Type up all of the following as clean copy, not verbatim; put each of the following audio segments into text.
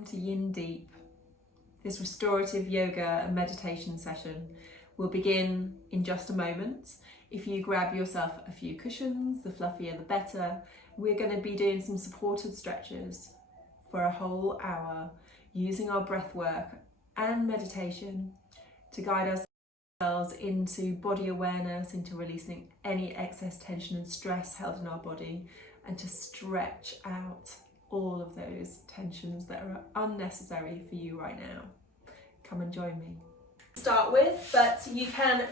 welcome to Yin Deep. This restorative yoga and meditation session will begin in just a moment. If you grab yourself a few cushions, the fluffier the better. We're going to be doing some supported stretches for a whole hour, using our breath work and meditation to guide ourselves into body awareness, into releasing any excess tension and stress held in our body, and to stretch out all of those tensions that are unnecessary for you right now. Come and join me. Start with, but you can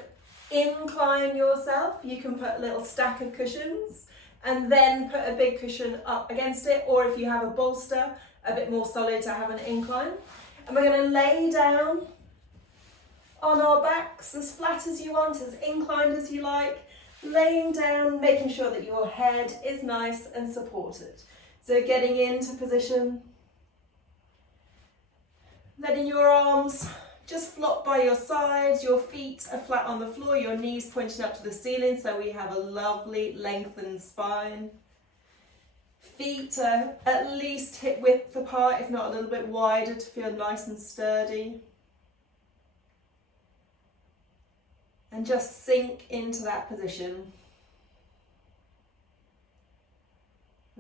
incline yourself. You can put a little stack of cushions and then put a big cushion up against it, or if you have a bolster, a bit more solid to have an incline. And we're going to lay down on our backs as flat as you want, as inclined as you like, laying down, making sure that your head is nice and supported. So getting into position, letting your arms just flop by your sides, your feet are flat on the floor, your knees pointing up to the ceiling, so we have a lovely lengthened spine. Feet are at least hip width apart, if not a little bit wider, to feel nice and sturdy. And just sink into that position.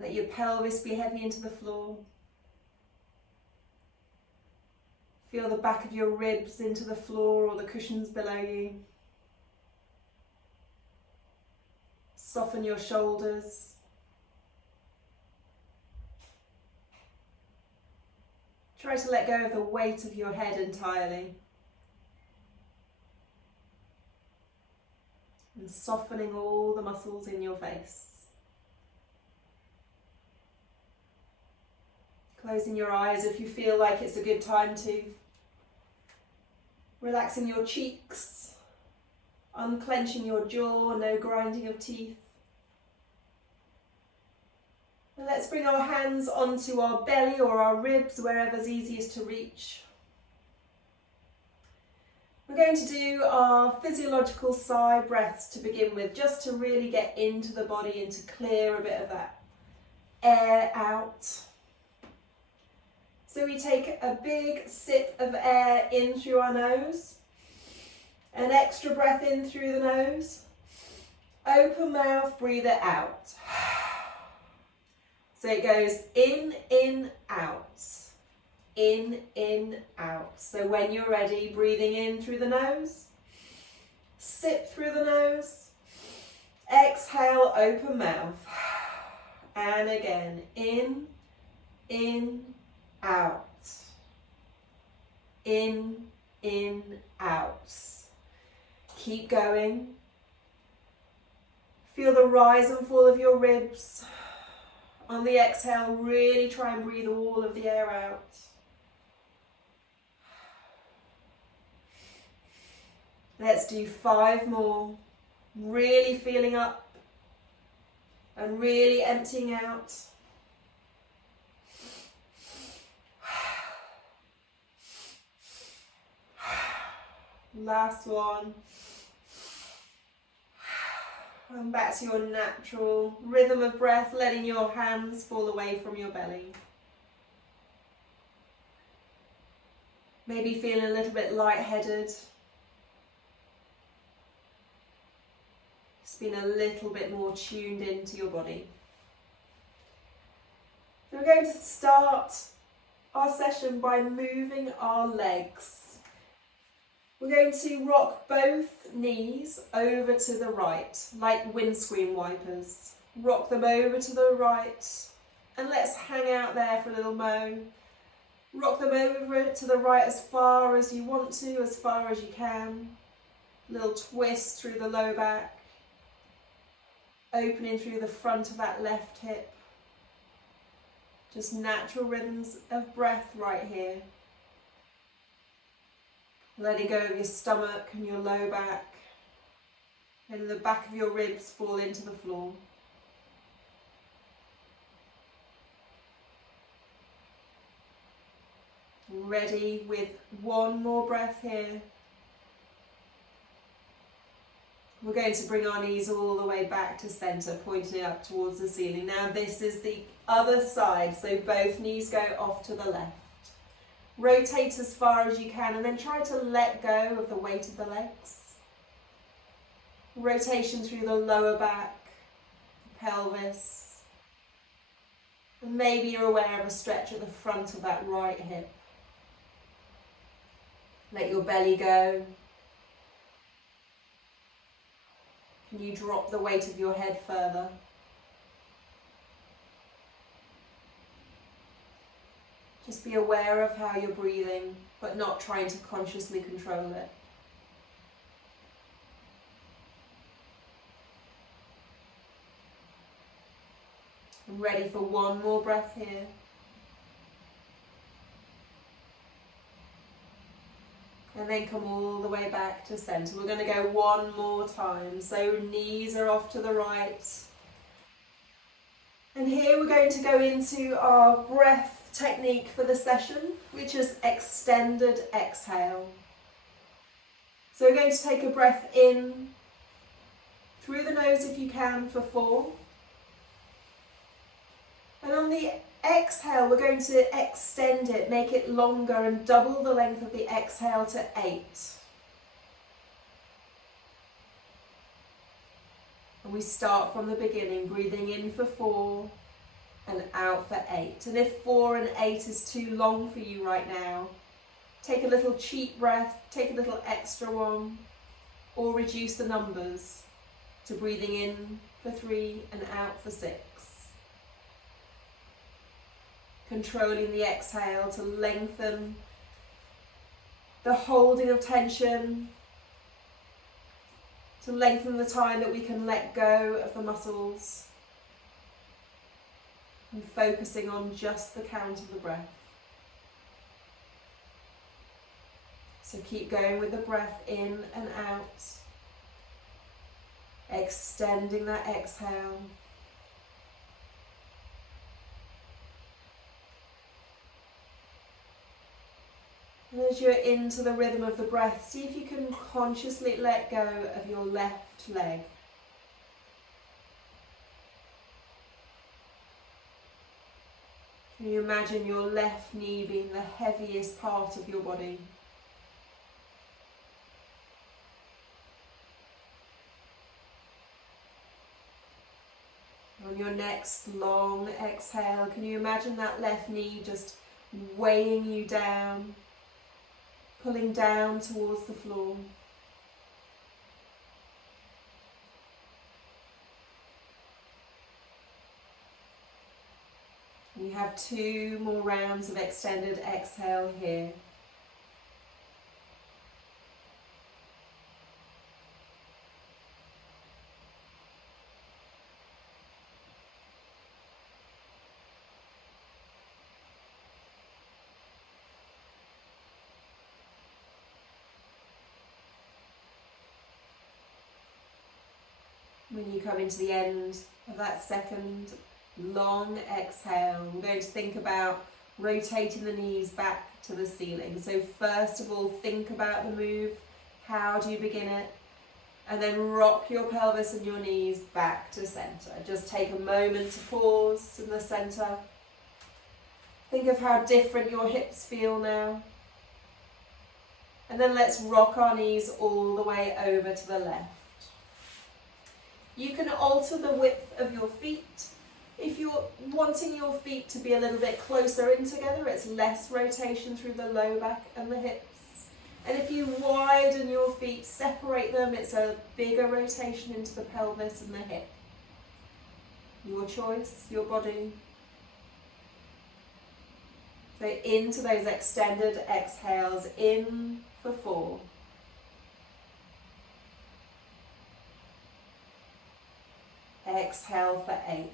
Let your pelvis be heavy into the floor. Feel the back of your ribs into the floor or the cushions below you. Soften your shoulders. Try to let go of the weight of your head entirely. And softening all the muscles in your face. Closing your eyes if you feel like it's a good time to. Relaxing your cheeks, unclenching your jaw, no grinding of teeth. And let's bring our hands onto our belly or our ribs, wherever's easiest to reach. We're going to do our physiological sigh breaths to begin with, just to really get into the body and to clear a bit of that air out. So we take a big sip of air in through our nose, an extra breath in through the nose, open mouth, breathe it out. So it goes in, out, in, out. So when you're ready, breathing in through the nose, sip through the nose, exhale, open mouth, and again, in, out, in, out. Keep going. Feel the rise and fall of your ribs. On the exhale, really try and breathe all of the air out. Let's do 5 more. Really feeling up and really emptying out. Last one. And back to your natural rhythm of breath, letting your hands fall away from your belly. Maybe feeling a little bit lightheaded. Just being a little bit more tuned into your body. So we're going to start our session by moving our legs. We're going to rock both knees over to the right, like windscreen wipers. Rock them over to the right, and let's hang out there for a little mo. Rock them over to the right as far as you want to, as far as you can. A little twist through the low back, opening through the front of that left hip. Just natural rhythms of breath right here. Letting go of your stomach and your low back, and the back of your ribs fall into the floor. Ready with one more breath here. We're going to bring our knees all the way back to centre, pointing up towards the ceiling. Now this is the other side, so both knees go off to the left. Rotate as far as you can and then try to let go of the weight of the legs. Rotation through the lower back, pelvis. And maybe you're aware of a stretch at the front of that right hip. Let your belly go. Can you drop the weight of your head further? Just be aware of how you're breathing, but not trying to consciously control it. I'm ready for one more breath here. And then come all the way back to centre. We're going to go one more time. So knees are off to the right. And here we're going to go into our breath technique for the session, which is extended exhale. So we're going to take a breath in through the nose if you can for 4. And on the exhale, we're going to extend it, make it longer and double the length of the exhale to 8. And we start from the beginning, breathing in for 4 and out for 8. And if 4 and 8 is too long for you right now, take a little cheap breath, take a little extra one, or reduce the numbers to breathing in for 3 and out for 6. Controlling the exhale to lengthen the holding of tension, to lengthen the time that we can let go of the muscles, and focusing on just the count of the breath. So keep going with the breath in and out, extending that exhale. And as you're into the rhythm of the breath, see if you can consciously let go of your left leg. Can you imagine your left knee being the heaviest part of your body? On your next long exhale, can you imagine that left knee just weighing you down, pulling down towards the floor? You have 2 more rounds of extended exhale here. When you come into the end of that second long exhale, we're going to think about rotating the knees back to the ceiling. So first of all, think about the move. How do you begin it? And then rock your pelvis and your knees back to centre. Just take a moment to pause in the centre. Think of how different your hips feel now. And then let's rock our knees all the way over to the left. You can alter the width of your feet. If you're wanting your feet to be a little bit closer in together, it's less rotation through the low back and the hips. And if you widen your feet, separate them, it's a bigger rotation into the pelvis and the hip. Your choice, your body. So into those extended exhales, in for 4. Exhale for 8.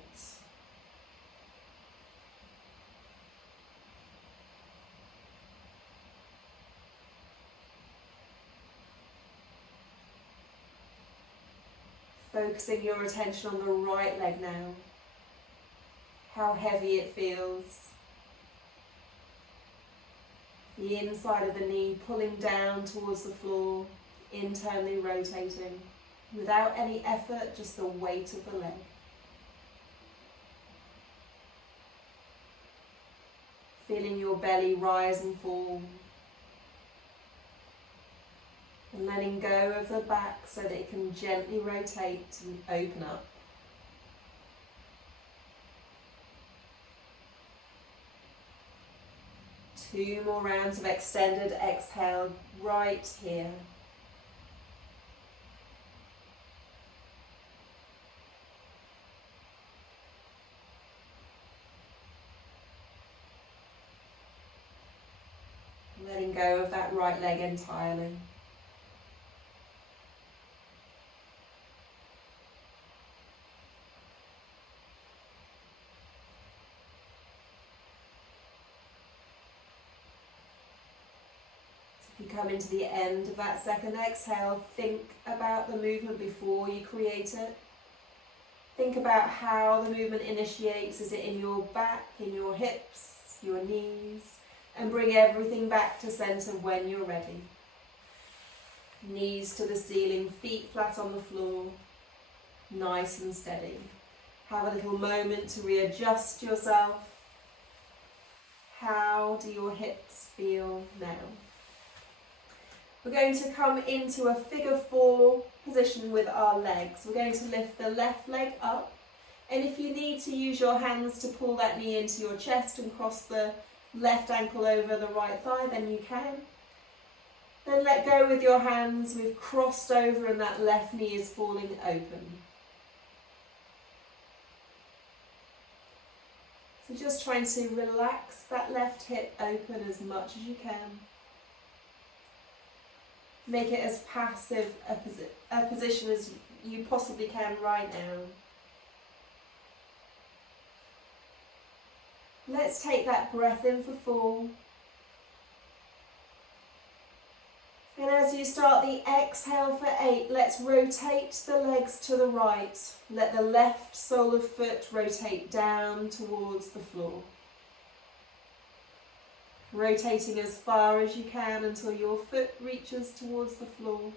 Focusing your attention on the right leg now. How heavy it feels. The inside of the knee pulling down towards the floor, internally rotating. Without any effort, just the weight of the leg. Feeling your your belly rise and fall. And letting go of the back so that it can gently rotate and open up. Two more rounds of extended exhale right here. Letting go of that right leg entirely. If you come into the end of that second exhale, think about the movement before you create it. Think about how the movement initiates. Is it in your back, in your hips, your knees? And bring everything back to center when you're ready. Knees to the ceiling, feet flat on the floor, nice and steady. Have a little moment to readjust yourself. How do your hips feel now? We're going to come into a figure 4 position with our legs. We're going to lift the left leg up, and if you need to use your hands to pull that knee into your chest and cross the left ankle over the right thigh, then you can. Then let go with your hands. We've crossed over and that left knee is falling open. So just trying to relax that left hip open as much as you can. Make it as passive a position as you possibly can right now. Let's take that breath in for 4. And as you start the exhale for 8, let's rotate the legs to the right. Let the left sole of foot rotate down towards the floor. Rotating as far as you can until your foot reaches towards the floor.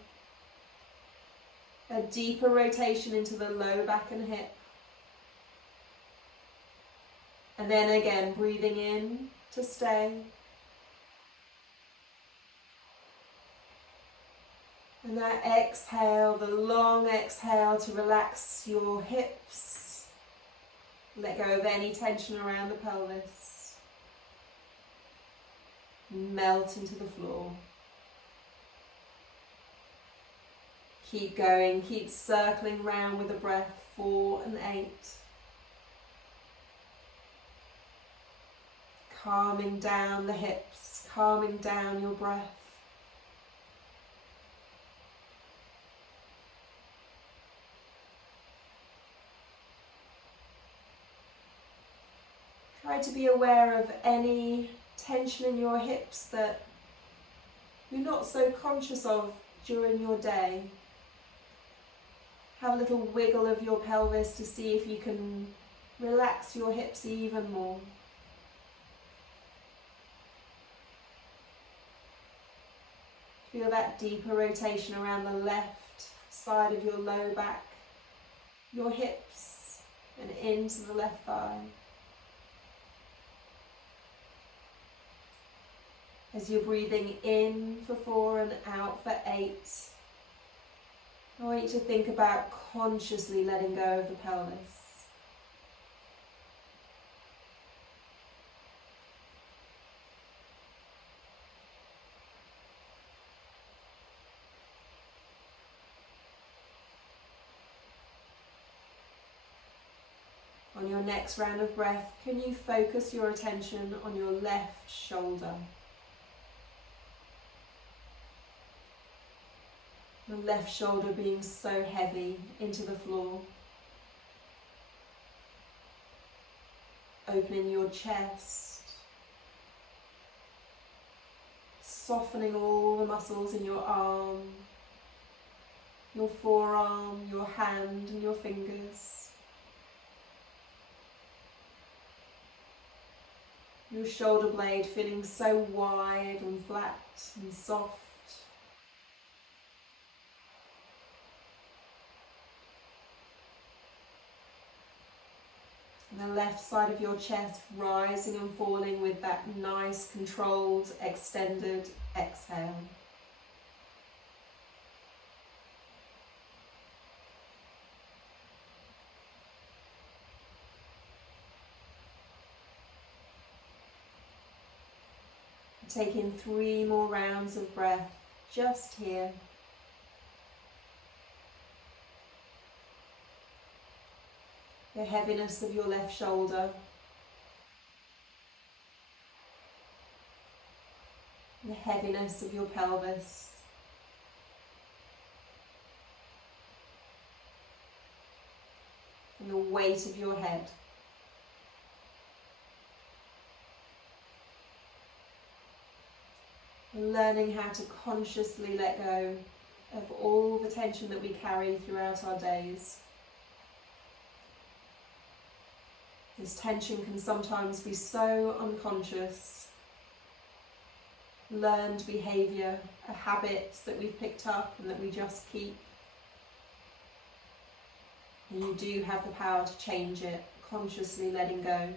A deeper rotation into the low back and hip. And then again, breathing in to stay. And that exhale, the long exhale to relax your hips. Let go of any tension around the pelvis. Melt into the floor. Keep going, keep circling round with the breath, 4 and 8. Calming down the hips, calming down your breath. Try to be aware of any tension in your hips that you're not so conscious of during your day. Have a little wiggle of your pelvis to see if you can relax your hips even more. Feel that deeper rotation around the left side of your low back, your hips, and into the left thigh. As you're breathing in for 4 and out for 8, I want you to think about consciously letting go of the pelvis. On your next round of breath, can you focus your attention on your left shoulder? The left shoulder being so heavy into the floor. Opening your chest. Softening all the muscles in your arm, your forearm, your hand and your fingers. Your shoulder blade feeling so wide and flat and soft. And the left side of your chest rising and falling with that nice, controlled, extended exhale. Take in 3 more rounds of breath just here. The heaviness of your left shoulder. The heaviness of your pelvis. And the weight of your head. And learning how to consciously let go of all the tension that we carry throughout our days. This tension can sometimes be so unconscious. Learned behaviour, a habit that we've picked up and that we just keep. And you do have the power to change it, consciously letting go.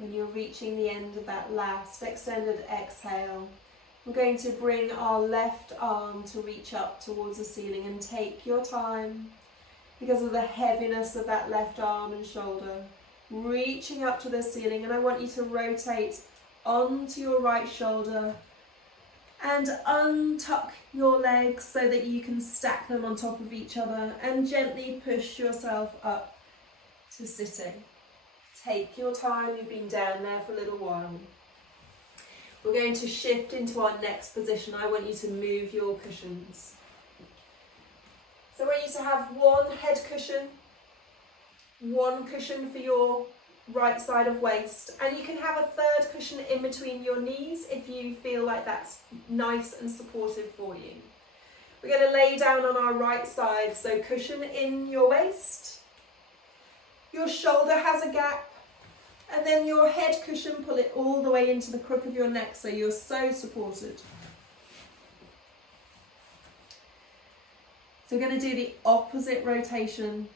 When you're reaching the end of that last extended exhale, we're going to bring our left arm to reach up towards the ceiling, and take your time, because of the heaviness of that left arm and shoulder, reaching up to the ceiling. And I want you to rotate onto your right shoulder and untuck your legs so that you can stack them on top of each other, and gently push yourself up to sitting. Take your time, you've been down there for a little while. We're going to shift into our next position. I want you to move your cushions. So I want you to have one head cushion, one cushion for your right side of waist, and you can have a third cushion in between your knees if you feel like that's nice and supportive for you. We're going to lay down on our right side, so cushion in your waist. Your shoulder has a gap, and then your head cushion, pull it all the way into the crook of your neck so you're so supported. So we're going to do the opposite rotation,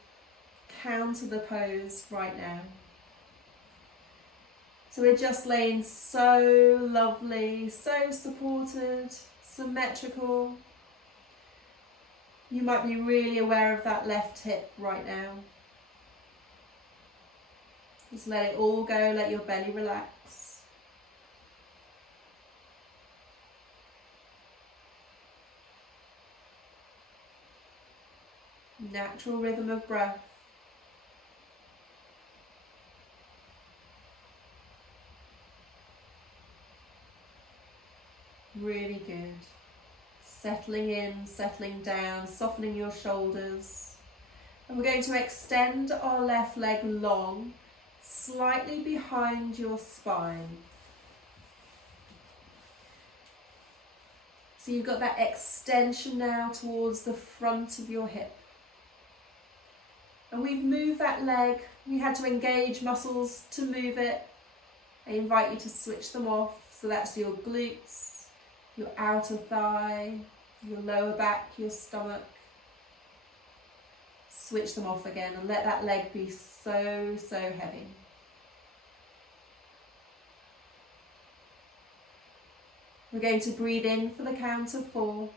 counter the pose right now. So we're just laying so lovely, so supported, symmetrical. You might be really aware of that left hip right now. Just let it all go, let your belly relax. Natural rhythm of breath. Really good. Settling in, settling down, softening your shoulders. And we're going to extend our left leg long, slightly behind your spine. So you've got that extension now towards the front of your hip. And we've moved that leg. We had to engage muscles to move it. I invite you to switch them off. So that's your glutes, your outer thigh, your lower back, your stomach. Switch them off again and let that leg be so, so heavy. We're going to breathe in for the count of 4.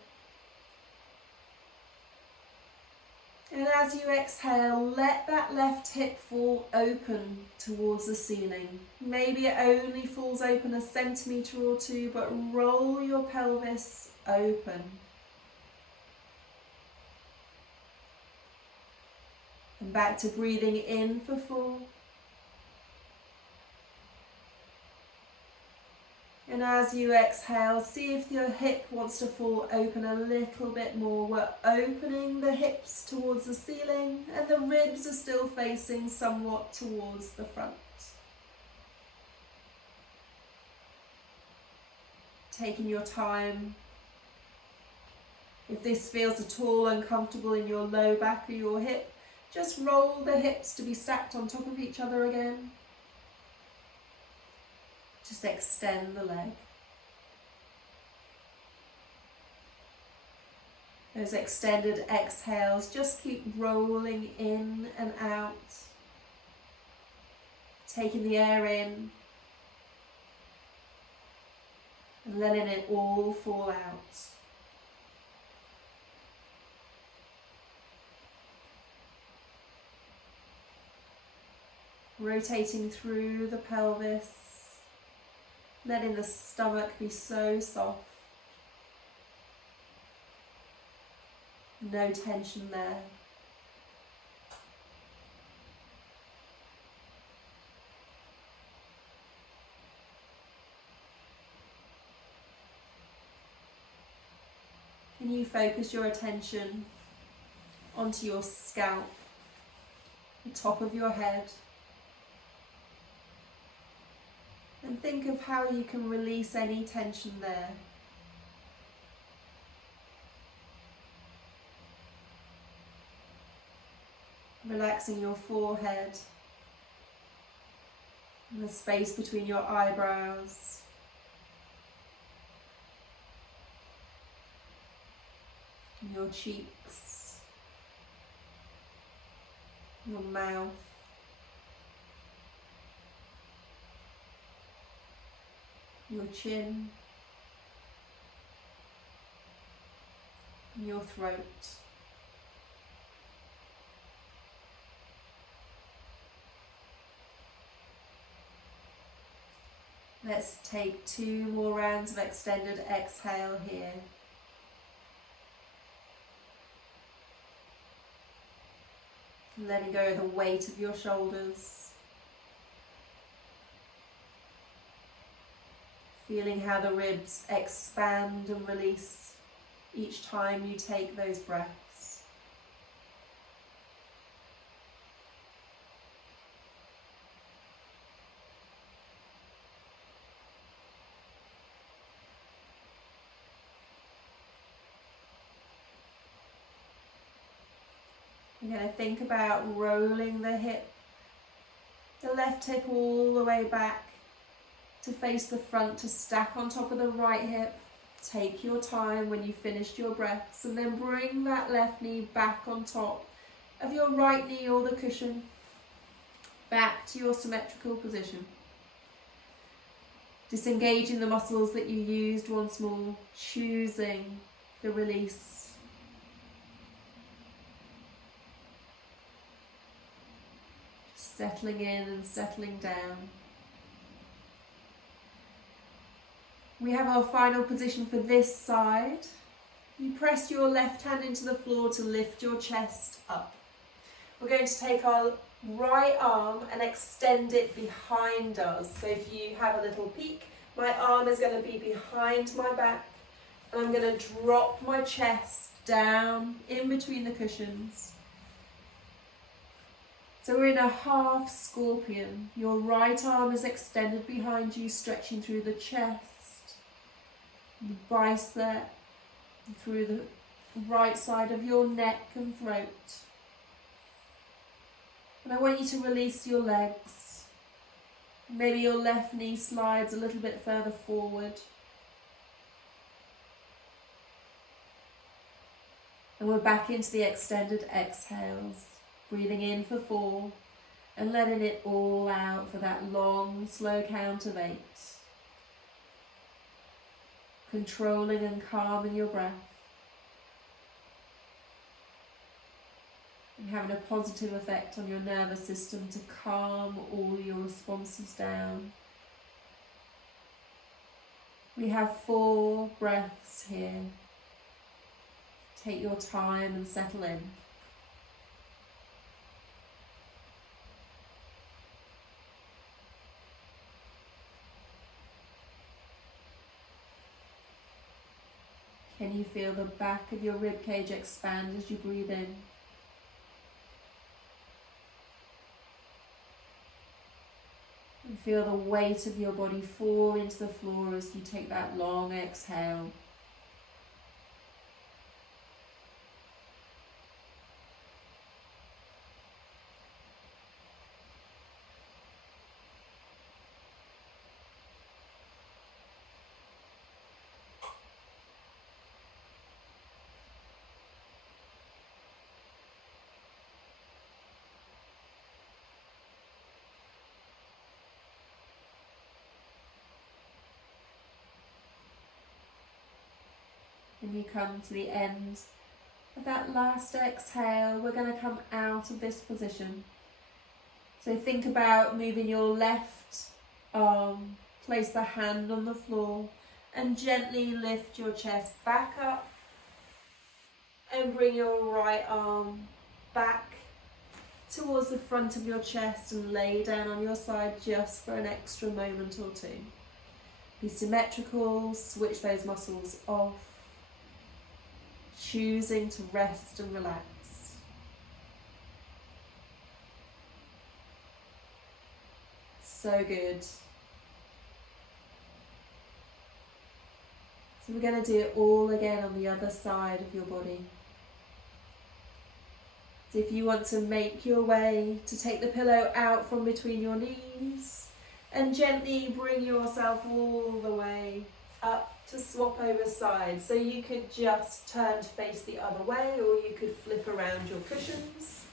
And as you exhale, let that left hip fall open towards the ceiling. Maybe it only falls open a centimetre or 2, but roll your pelvis open. And back to breathing in for 4. And as you exhale, see if your hip wants to fall open a little bit more. We're opening the hips towards the ceiling, and the ribs are still facing somewhat towards the front. Taking your time, If this feels at all uncomfortable in your low back or your hip, just roll the hips to be stacked on top of each other again. Just extend the leg. Those extended exhales, just keep rolling in and out. Taking the air in and letting it all fall out. Rotating through the pelvis, letting the stomach be so soft. No tension there. Can you focus your attention onto your scalp, the top of your head, and think of how you can release any tension there. Relaxing your forehead and the space between your eyebrows. And your cheeks, your mouth, your chin, and your throat. Let's take 2 more rounds of extended exhale here. Letting go of the weight of your shoulders. Feeling how the ribs expand and release each time you take those breaths. You're going to think about rolling the hip, the left hip all the way back to face the front, to stack on top of the right hip. Take your time when you've finished your breaths, and then bring that left knee back on top of your right knee or the cushion, back to your symmetrical position. Disengaging the muscles that you used once more, choosing the release. Settling in and settling down. We have our final position for this side. You press your left hand into the floor to lift your chest up. We're going to take our right arm and extend it behind us. So if you have a little peek, my arm is going to be behind my back, and I'm going to drop my chest down in between the cushions. So we're in a half scorpion. Your right arm is extended behind you, stretching through the chest, the bicep, through the right side of your neck and throat. And I want you to release your legs. Maybe your left knee slides a little bit further forward. And we're back into the extended exhales. Breathing in for 4 and letting it all out for that long, slow count of 8. Controlling and calming your breath. And having a positive effect on your nervous system to calm all your responses down. We have 4 breaths here. Take your time and settle in. Can you feel the back of your rib cage expand as you breathe in? And feel the weight of your body fall into the floor as you take that long exhale. When you come to the end of that last exhale, we're going to come out of this position. So think about moving your left arm, place the hand on the floor, and gently lift your chest back up and bring your right arm back towards the front of your chest and lay down on your side just for an extra moment or two. Be symmetrical, switch those muscles off, choosing to rest and relax. So good. So we're going to do it all again on the other side of your body. So if you want to make your way to take the pillow out from between your knees and gently bring yourself all the way up to swap over sides. So you could just turn to face the other way, or you could flip around your cushions.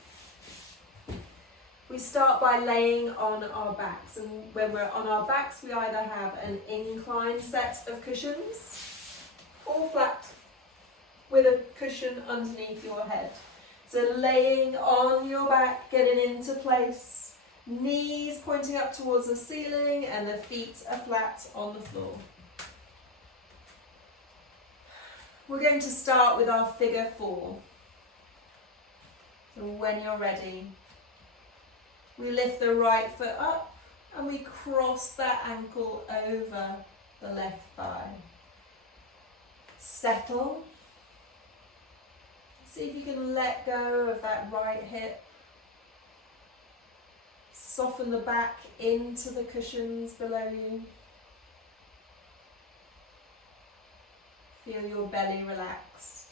We start by laying on our backs, and when we're on our backs we either have an inclined set of cushions or flat with a cushion underneath your head. So laying on your back, getting into place, knees pointing up towards the ceiling and the feet are flat on the floor. We're going to start with our figure 4. So when you're ready, we lift the right foot up and we cross that ankle over the left thigh. Settle. See if you can let go of that right hip. Soften the back into the cushions below you. Feel your belly relaxed.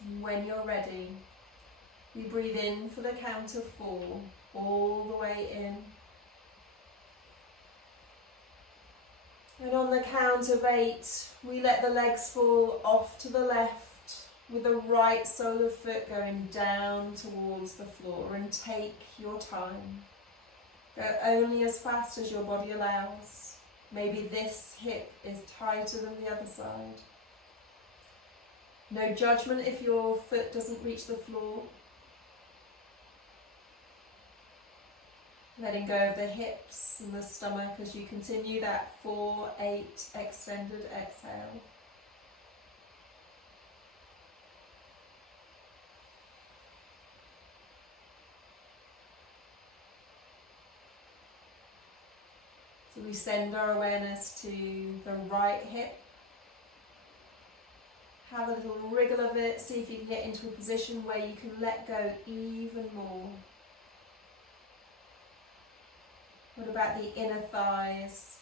And when you're ready, we breathe in for the count of 4, all the way in. And on the count of 8, we let the legs fall off to the left with the right sole of foot going down towards the floor, and take your time. Go only as fast as your body allows. Maybe this hip is tighter than the other side. No judgment if your foot doesn't reach the floor. Letting go of the hips and the stomach as you continue that 4-8 extended exhale. So we send our awareness to the right hip. Have a little wriggle of it, see if you can get into a position where you can let go even more. What about the inner thighs?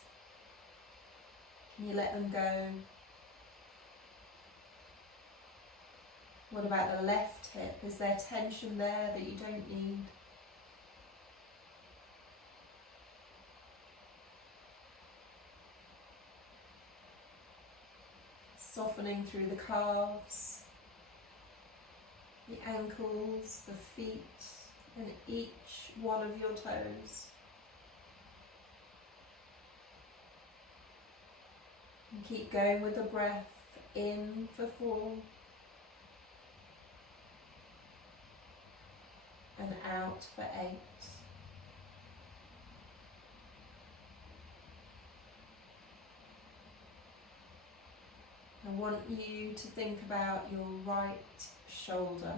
Can you let them go? What about the left hip? Is there tension there that you don't need? Softening through the calves, the ankles, the feet, and each one of your toes. And keep going with the breath, in for 4, and out for 8. I want you to think about your right shoulder.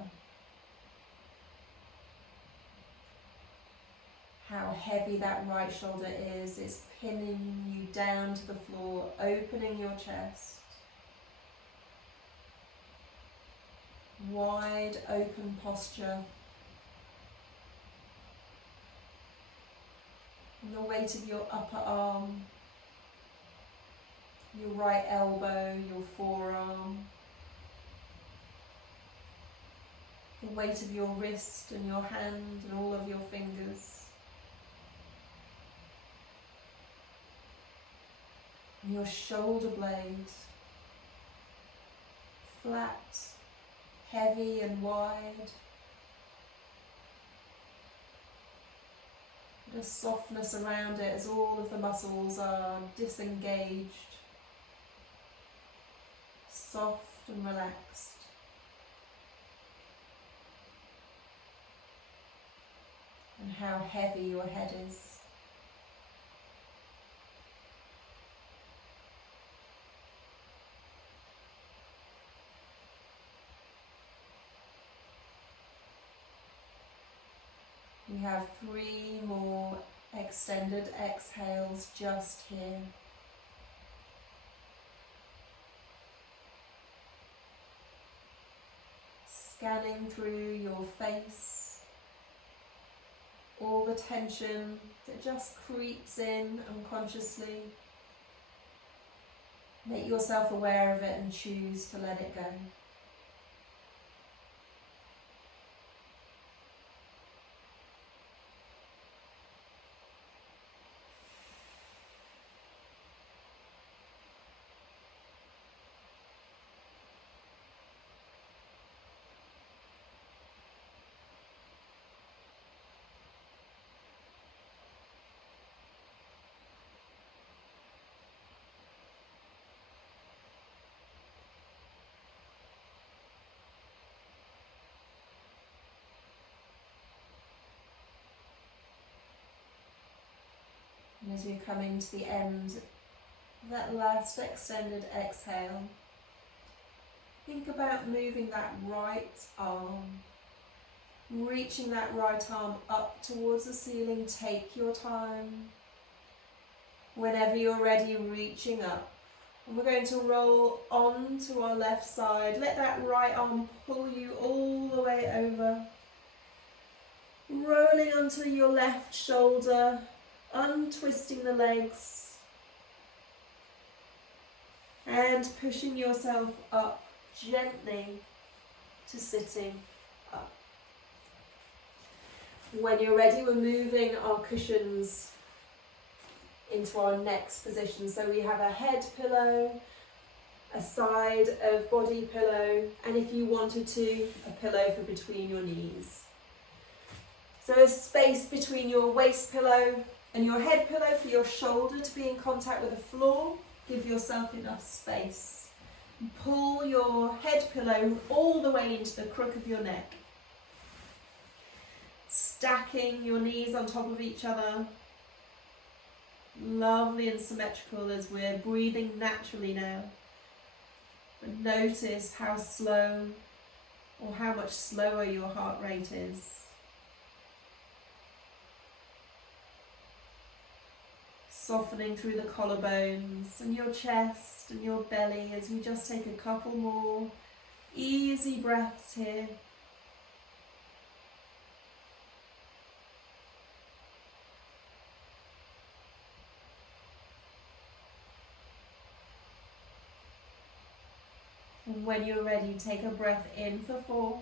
How heavy that right shoulder is. It's pinning you down to the floor, opening your chest. Wide open posture. And the weight of your upper arm, your right elbow, your forearm, the weight of your wrist and your hand and all of your fingers, and your shoulder blade, flat, heavy and wide, A softness around it as all of the muscles are disengaged, soft and relaxed. And how heavy your head is. We have 3 more extended exhales just here. Scanning through your face, all the tension that just creeps in unconsciously. Make yourself aware of it and choose to let it go. And as you're coming to the end of that last extended exhale, think about moving that right arm, reaching that right arm up towards the ceiling. Take your time. Whenever you're ready, reaching up. And we're going to roll onto our left side. Let that right arm pull you all the way over. Rolling onto your left shoulder, untwisting the legs. And pushing yourself up gently to sitting up. When you're ready, we're moving our cushions into our next position. So we have a head pillow, a side of body pillow, and if you wanted to, a pillow for between your knees. So a space between your waist pillow and your head pillow for your shoulder to be in contact with the floor. Give yourself enough space. Pull your head pillow all the way into the crook of your neck. Stacking your knees on top of each other. Lovely and symmetrical as we're breathing naturally now. But notice how slow or how much slower your heart rate is. Softening through the collarbones and your chest and your belly as we just take a couple more easy breaths here. And when you're ready, take a breath in for 4.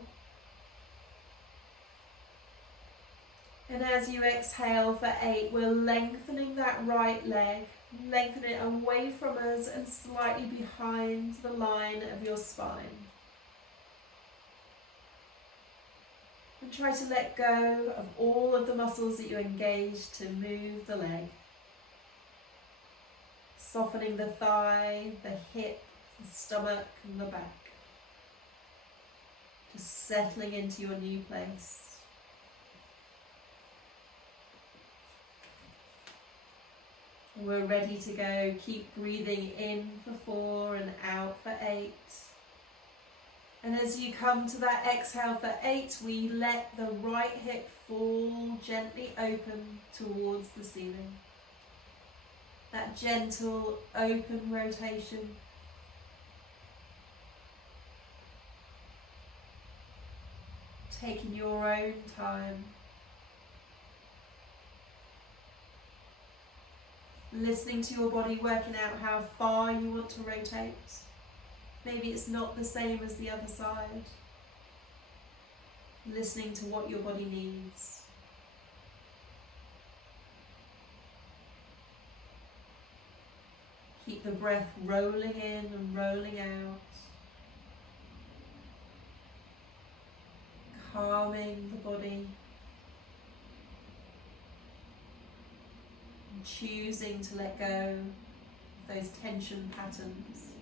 And as you exhale for 8, we're lengthening that right leg, lengthening it away from us and slightly behind the line of your spine. And try to let go of all of the muscles that you engage to move the leg. Softening the thigh, the hip, the stomach and the back. Just settling into your new place. We're ready to go. Keep breathing in for 4 and out for 8. And as you come to that exhale for 8, we let the right hip fall gently open towards the ceiling. That gentle open rotation. Taking your own time. Listening to your body, working out how far you want to rotate. Maybe it's not the same as the other side. Listening to what your body needs. Keep the breath rolling in and rolling out. Calming the body. choosing to let go of those tension patterns.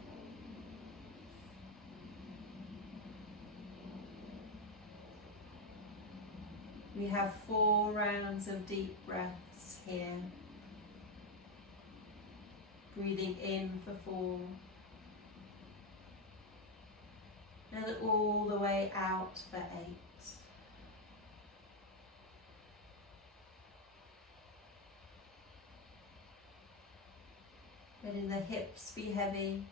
We have 4 rounds of deep breaths here. Breathing in for 4. And all the way out for 8. Letting the hips be heavy.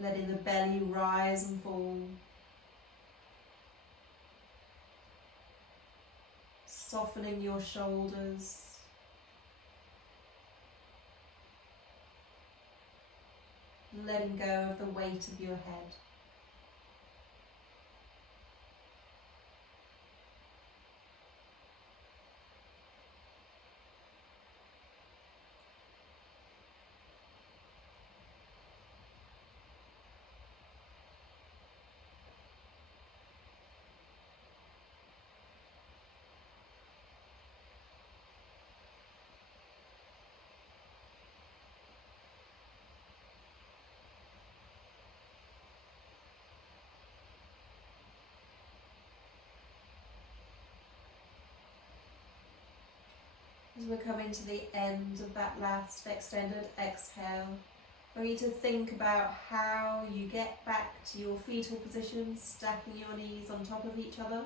Letting the belly rise and fall. Softening your shoulders. Letting go of the weight of your head. As we're coming to the end of that last extended exhale, I want you to think about how you get back to your fetal position, stacking your knees on top of each other.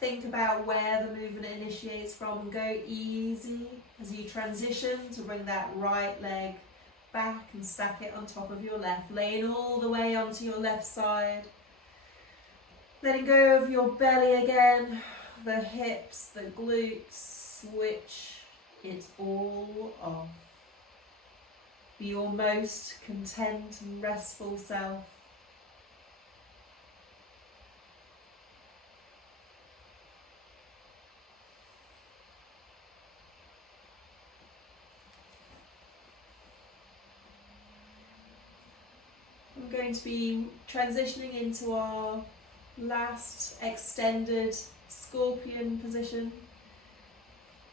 Think about where the movement initiates from and go easy as you transition to bring that right leg back and stack it on top of your left, laying all the way onto your left side. Letting go of your belly again, the hips, the glutes. Switch it all off. Be your most content and restful self. We're going to be transitioning into our last extended scorpion position.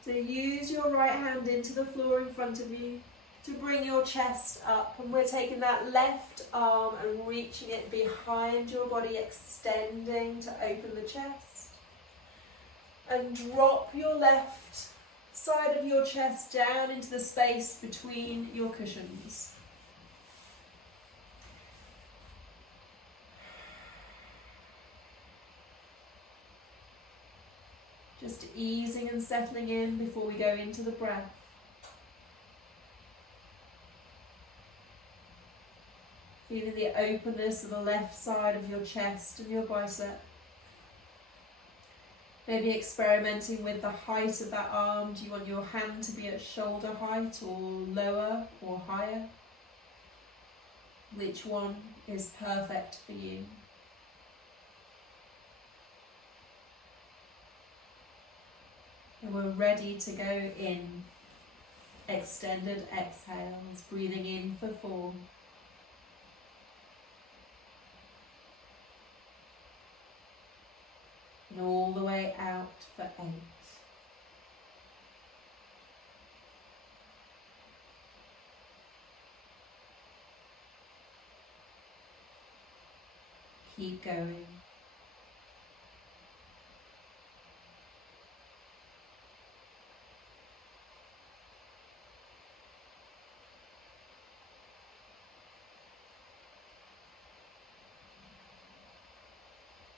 So use your right hand into the floor in front of you to bring your chest up, and we're taking that left arm and reaching it behind your body, extending to open the chest. And drop your left side of your chest down into the space between your cushions. Just easing and settling in before we go into the breath. Feeling the openness of the left side of your chest and your bicep. Maybe experimenting with the height of that arm. Do you want your hand to be at shoulder height or lower or higher? Which one is perfect for you? And we're ready to go in. Extended exhales, breathing in for 4. And all the way out for 8. Keep going.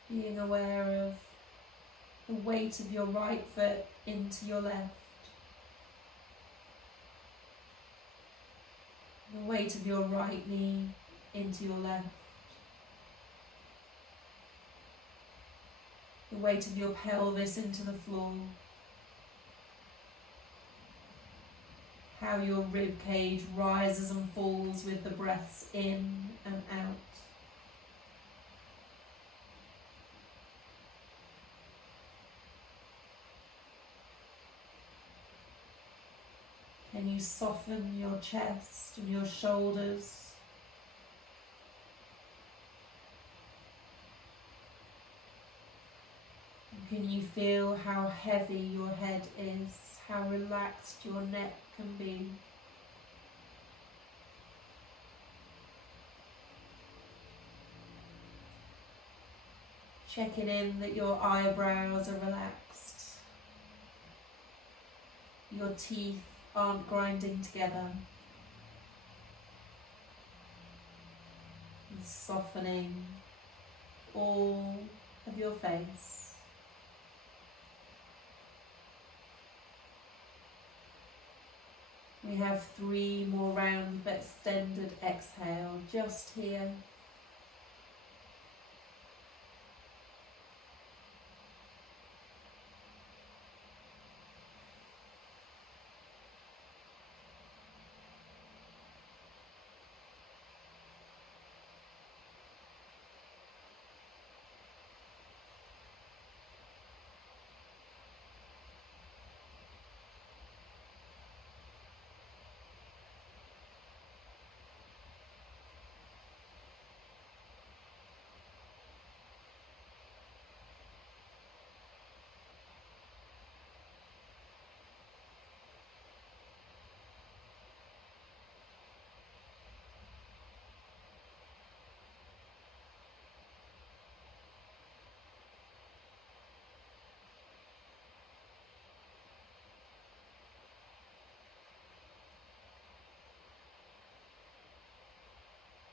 Being aware of the weight of your right foot into your left. The weight of your right knee into your left. The weight of your pelvis into the floor. How your rib cage rises and falls with the breaths in and out. Can you soften your chest and your shoulders? Can you feel how heavy your head is, how relaxed your neck can be? Checking in that your eyebrows are relaxed, your teeth aren't grinding together, and softening all of your face. We have 3 more rounds of extended exhale just here.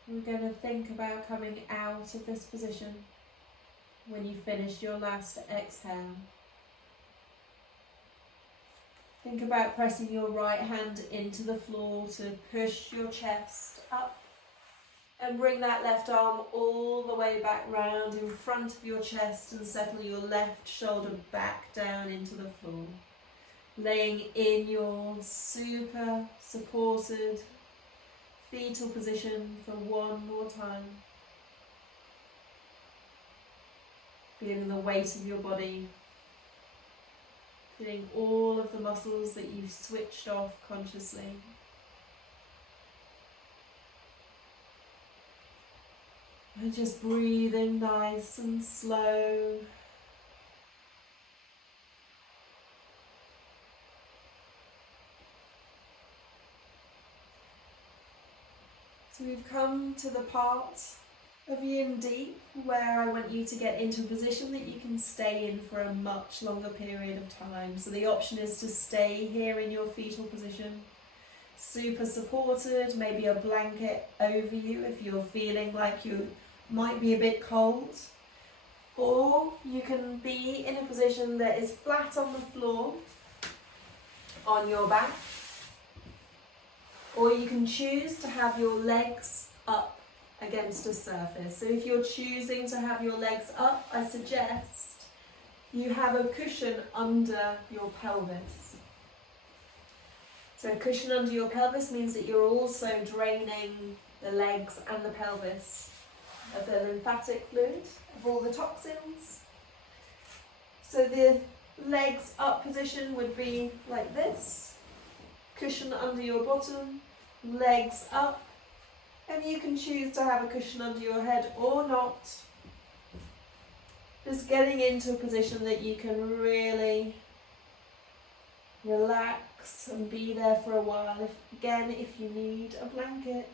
We're going to think about coming out of this position when you finish your last exhale. Think about pressing your right hand into the floor to push your chest up and bring that left arm all the way back round in front of your chest and settle your left shoulder back down into the floor. Laying in your super supported fetal position for one more time. Feeling the weight of your body. Feeling all of the muscles that you've switched off consciously. And just breathing nice and slow. So we've come to the part of Yin Deep where I want you to get into a position that you can stay in for a much longer period of time. So the option is to stay here in your fetal position, super supported, maybe a blanket over you if you're feeling like you might be a bit cold. Or you can be in a position that is flat on the floor, on your back. Or you can choose to have your legs up against a surface. So if you're choosing to have your legs up, I suggest you have a cushion under your pelvis. So a cushion under your pelvis means that you're also draining the legs and the pelvis of the lymphatic fluid, of all the toxins. So the legs up position would be like this. Cushion under your bottom, legs up, and you can choose to have a cushion under your head or not. Just getting into a position that you can really relax and be there for a while. If you need a blanket,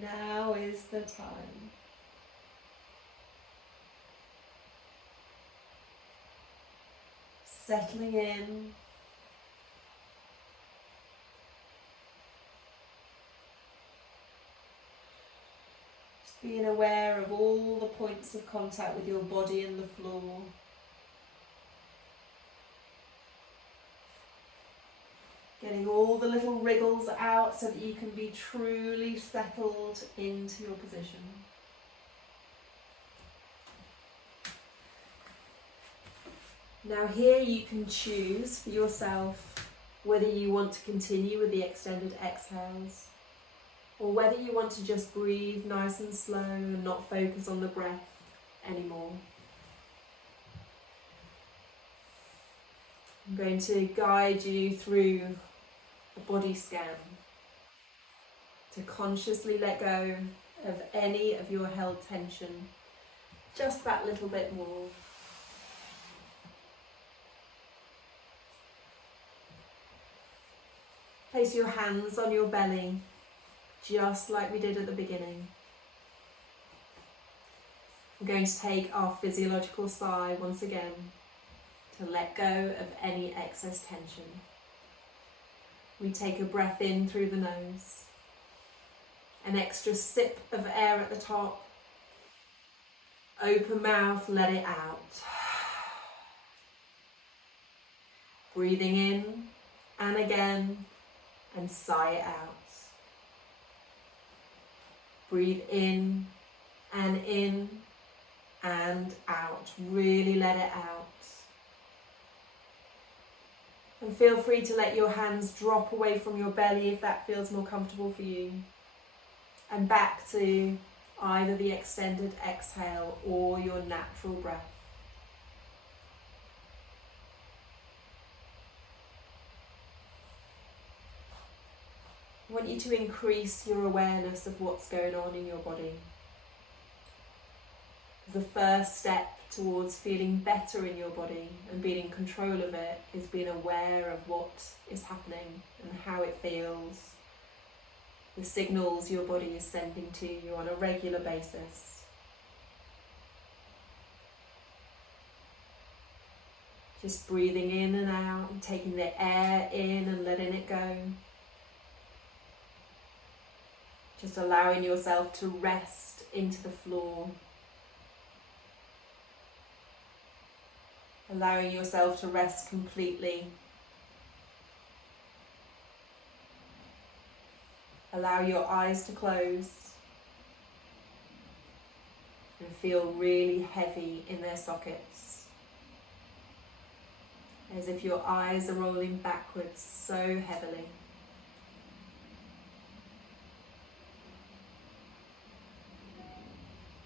now is the time. Settling in. Being aware of all the points of contact with your body and the floor. Getting all the little wriggles out so that you can be truly settled into your position. Now here you can choose for yourself whether you want to continue with the extended exhales, or whether you want to just breathe nice and slow and not focus on the breath anymore. I'm going to guide you through a body scan to consciously let go of any of your held tension, just that little bit more. Place your hands on your belly, just like we did at the beginning. We're going to take our physiological sigh once again to let go of any excess tension. We take a breath in through the nose, an extra sip of air at the top, open mouth, let it out. Breathing in and again, and sigh it out. Breathe in and out. Really let it out. And feel free to let your hands drop away from your belly if that feels more comfortable for you. And back to either the extended exhale or your natural breath. I want you to increase your awareness of what's going on in your body. The first step towards feeling better in your body and being in control of it is being aware of what is happening and how it feels, the signals your body is sending to you on a regular basis. Just breathing in and out and taking the air in and letting it go. Just allowing yourself to rest into the floor. Allowing yourself to rest completely. Allow your eyes to close and feel really heavy in their sockets. As if your eyes are rolling backwards so heavily.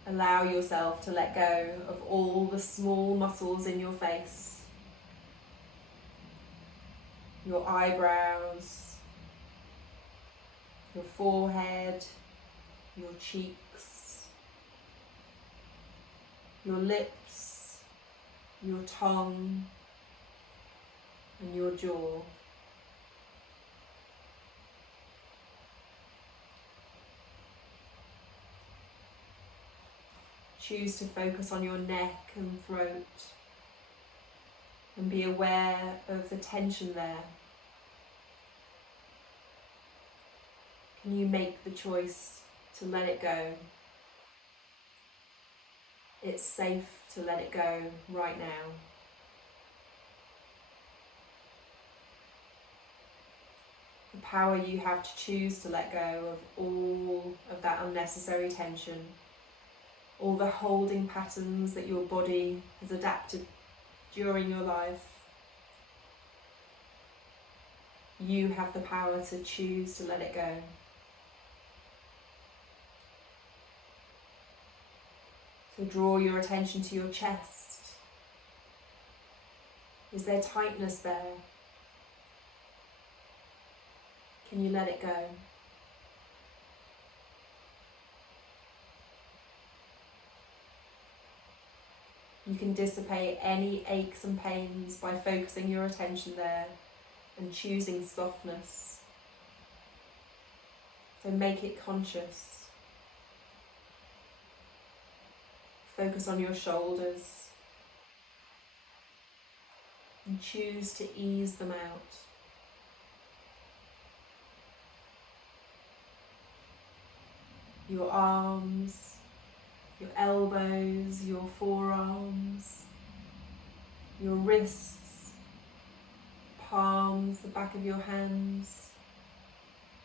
Allow yourself to let go of all the small muscles in your face, your eyebrows, your forehead, your cheeks, your lips, your tongue, and your jaw. Choose to focus on your neck and throat and be aware of the tension there. Can you make the choice to let it go? It's safe to let it go right now. The power you have to choose to let go of all of that unnecessary tension. All the holding patterns that your body has adapted during your life. You have the power to choose to let it go. So draw your attention to your chest. Is there tightness there? Can you let it go? You can dissipate any aches and pains by focusing your attention there and choosing softness. So make it conscious. Focus on your shoulders and choose to ease them out. Your arms, your elbows, your forearms, your wrists, palms, the back of your hands,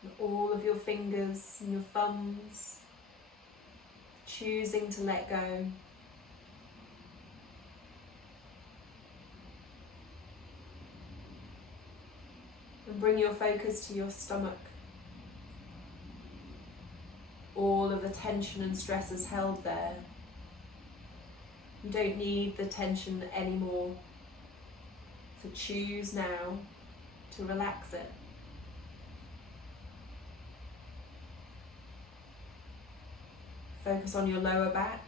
and all of your fingers and your thumbs, choosing to let go. And bring your focus to your stomach. All of the tension and stress is held there. You don't need the tension anymore. So choose now to relax it. Focus on your lower back.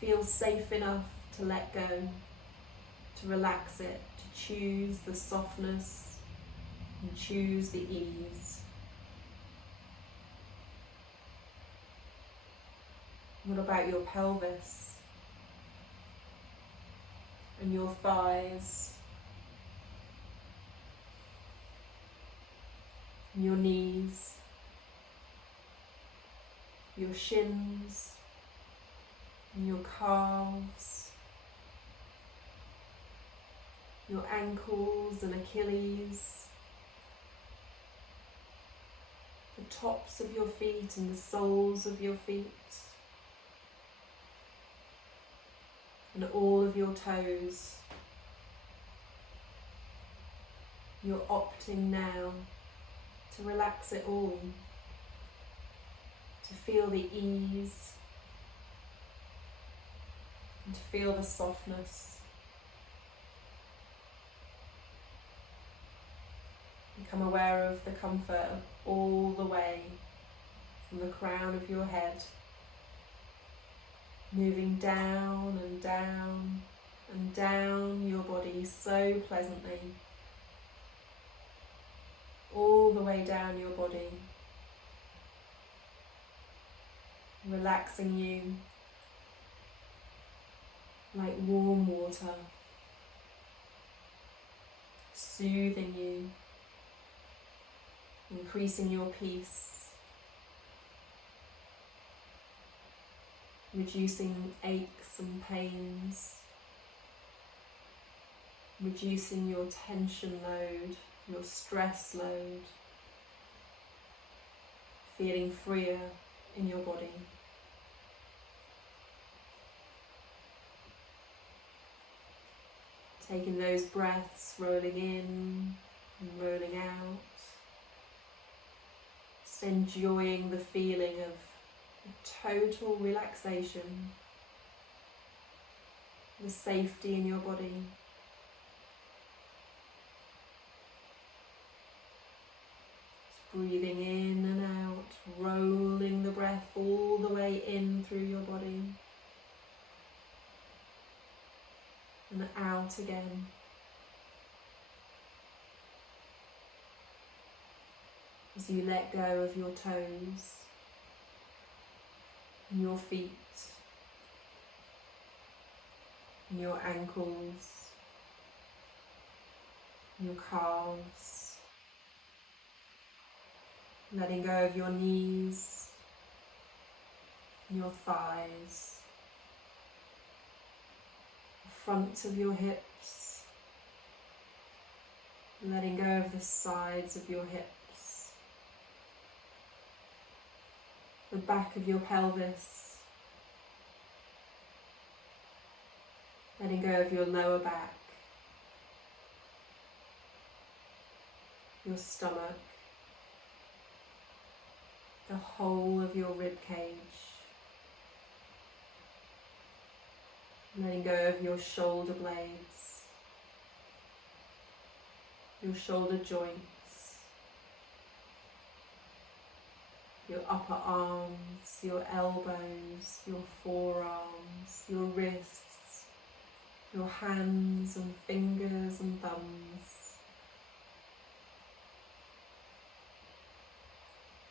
Feel safe enough to let go. to relax it, to choose the softness and choose the ease. What about your pelvis and your thighs, and your knees, your shins, and your calves, your ankles and Achilles, the tops of your feet and the soles of your feet, and all of your toes. You're opting now to relax it all, to feel the ease and to feel the softness. Become aware of the comfort all the way from the crown of your head, moving down and down and down your body so pleasantly, all the way down your body, relaxing you like warm water, soothing you, increasing your peace, reducing aches and pains, reducing your tension load, your stress load, feeling freer in your body. Taking those breaths, rolling in and rolling out. Just enjoying the feeling of total relaxation, the safety in your body. Just breathing in and out, rolling the breath all the way in through your body. And out again. As you let go of your toes and your feet and your ankles and your calves, letting go of your knees and your thighs, front of your hips, letting go of the sides of your hips, the back of your pelvis, letting go of your lower back, your stomach, the whole of your rib cage. Letting go of your shoulder blades, your shoulder joints, your upper arms, your elbows, your forearms, your wrists, your hands and fingers and thumbs.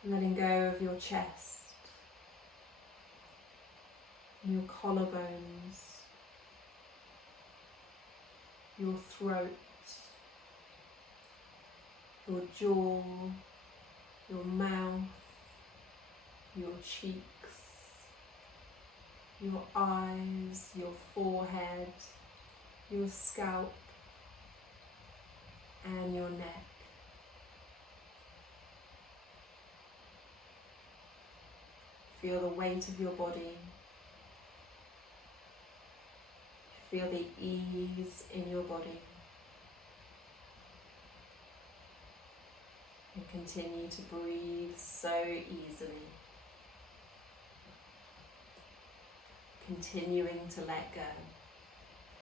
Letting go of your chest, your collarbones, your throat, your jaw, your mouth, your cheeks, your eyes, your forehead, your scalp, and your neck. Feel the weight of your body. Feel the ease in your body. And continue to breathe so easily. Continuing to let go.